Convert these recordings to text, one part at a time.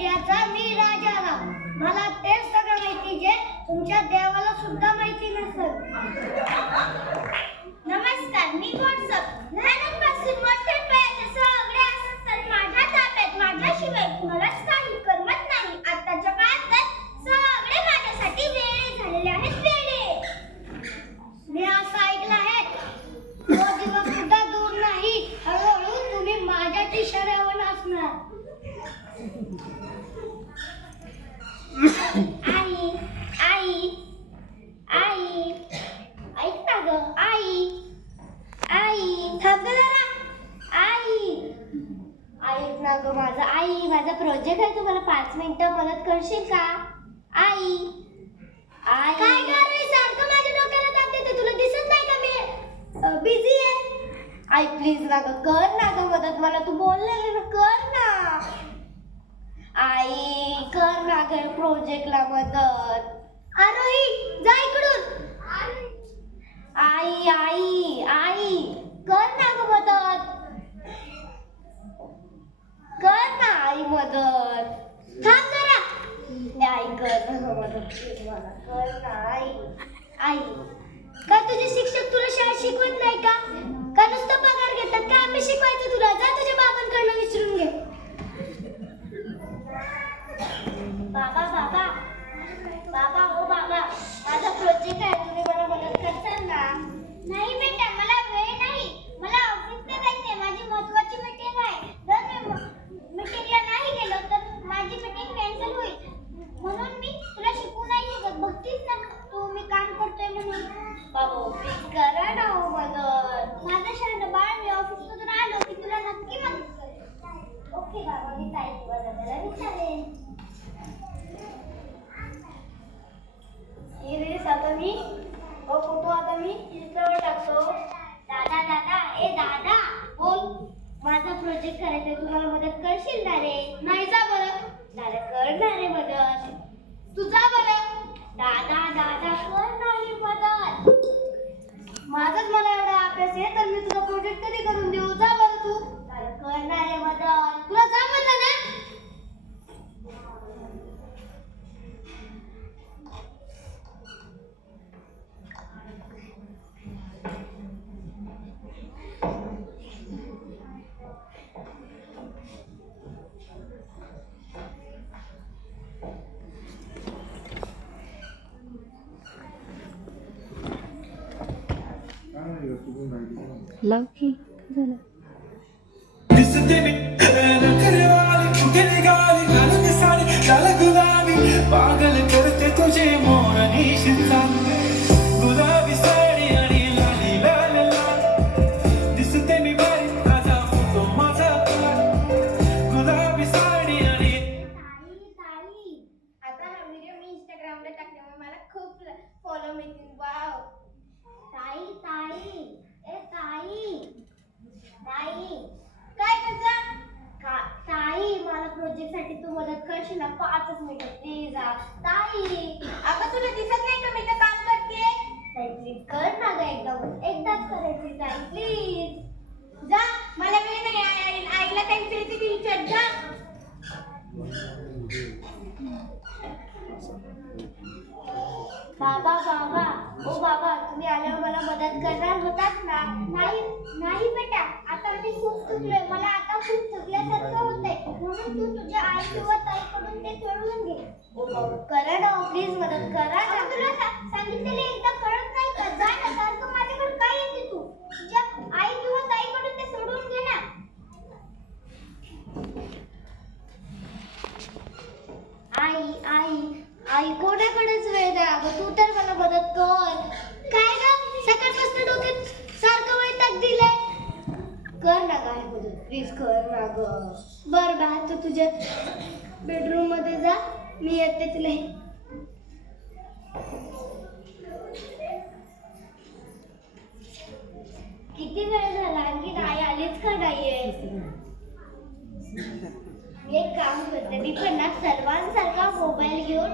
मीडियाचा मी राजा राव मला तेच सगळं माहिती जे तुमच्या देवाला सुद्धा माहिती नसत आई माझा प्रोजेक्ट आहे तुम्हाला पाच मिनिटं मदत करशील का? आई. आई. काय रे सारखं माझ्या डोक्याला ताप देते तुला दिसत नाही का मी बिझी आहे? आई प्लीज ना ग कर ना ग मदत मला तू बोललेली ना कर ना. आई कर ना ग प्रोजेक्टला मदत. आरोही जा इकडून. आई आई आई कर ना ग मदत. कर ना. मदत. थांब जरा. आई कर मदत मला. ना आई? आई का तुझे शिक्षक तुला शाळेत शिकवत नाही का? का नुसतं पगार घेतात? का आम्ही शिकवायचं तुला? जा तुझ्या बाबांकडनं विचारून घे. बाबा बाबा. बाबा ओ बाबा. माझा प्रोजेक्ट आहे तुम्ही मला मदत करताल ना? नाही बेटा मला वेळ नाही मला ऑफिसला जायचंय माझी महत्वाची मीटिंग आहे जर मी मीटिंगला नाही गेलो तर माझी मीटिंग कॅन्सल होईल म्हणून मी तुला शिकू नाही शकत बघतीस ना तू मी काम करतोय म्हणून बाबा प्लीज करा ना हो मदत माझं शहाणं बाळ मी ऑफिसमधून आलो की तुला नक्की मदत करेल ओके बाबा मी काय दादाला विचारेन. हे रेस आता मी हो फोटो आता मी इंस्टावर टाकतो. दादा दादा ए दादा बोल. माझा प्रोजेक्ट करायचा आहे तुम्हाला मदत करशील ना रे? नाही जा बरं. दादा करणार रे मदत. आणि ताई ताई आता हा व्हिडिओ मी इंस्टाग्रामला टाकल्यामुळे मला खूप फॉलो मिळतील वाव ताई ताई ए ताई ताई काय करता का ताई मला प्रोजेक्टसाठी तू मदत करशील ना पाचच मिनिट प्लीज ताई अगं तुला दिसत नाही का मी तर काम करते ताई प्लीज कर ना ग एकदा एकदाच करायची ताई प्लीज जा. मला वेळ नाही ऐकला आईला काहीतरी ती विचार जा. बाबा बाबा. ओ बाबा तुम्ही आल्यावर मला मदत करणार होतात ना? नाही नाही बेटा. आता मी खूप चुकलोय. मला आता खूप चुकलोय. तू तुझ्या आई किंवा ताईकडून ते सोडवून घे. ओ बाबा करा ना प्लीज मदत करा ना. तुला सांगितलेलं एकदा कळत नाही का? जा ना सारखं माझ्याकडे काय येते तू तुझ्या आई किंवा ताईकडून ते सोडवून घे ना. आई आई आई कोणाकडेच वेळ नाही अगं. तू तर मला मदत कर. काय ग? सकाळपासून डोक्यात सारखं वैताग दिलंय. कर ना काय मदत. प्लीज कर ना ग. बर बा तू तुझ्या बेडरूममध्ये जा. मी येते तुला. हे- किती वेळ झाला? आणखी नाही आलीच का नाहीये एक काम करते मी पण ना सर्वांसारखा मोबाईल घेऊन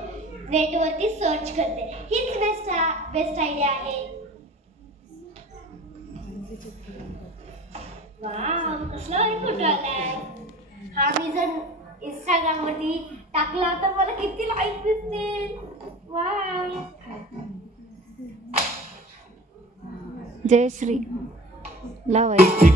नेटवरती सर्च करते. हीच बेस्ट बेस्ट आयडिया आहे. वाव कसला फोटो आलाय. हा मी जर इंस्टाग्राम वरती टाकला तर मला किती लाईक दिसतील. वाव जयश्री लावायची. ती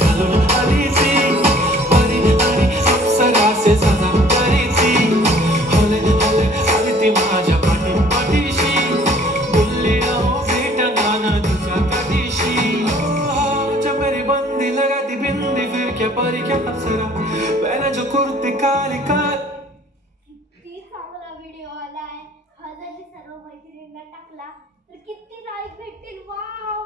परी काली किती चांगला व्हिडिओ आलाय. हा जर मी सर्व मैत्रिणींना टाकला तर किती लाईक भेटतील? Wow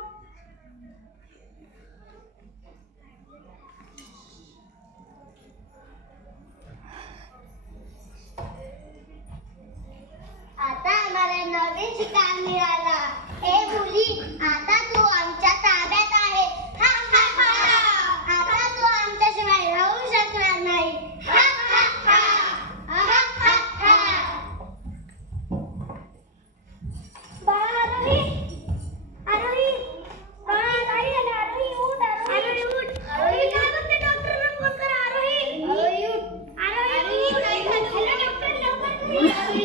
Yeah.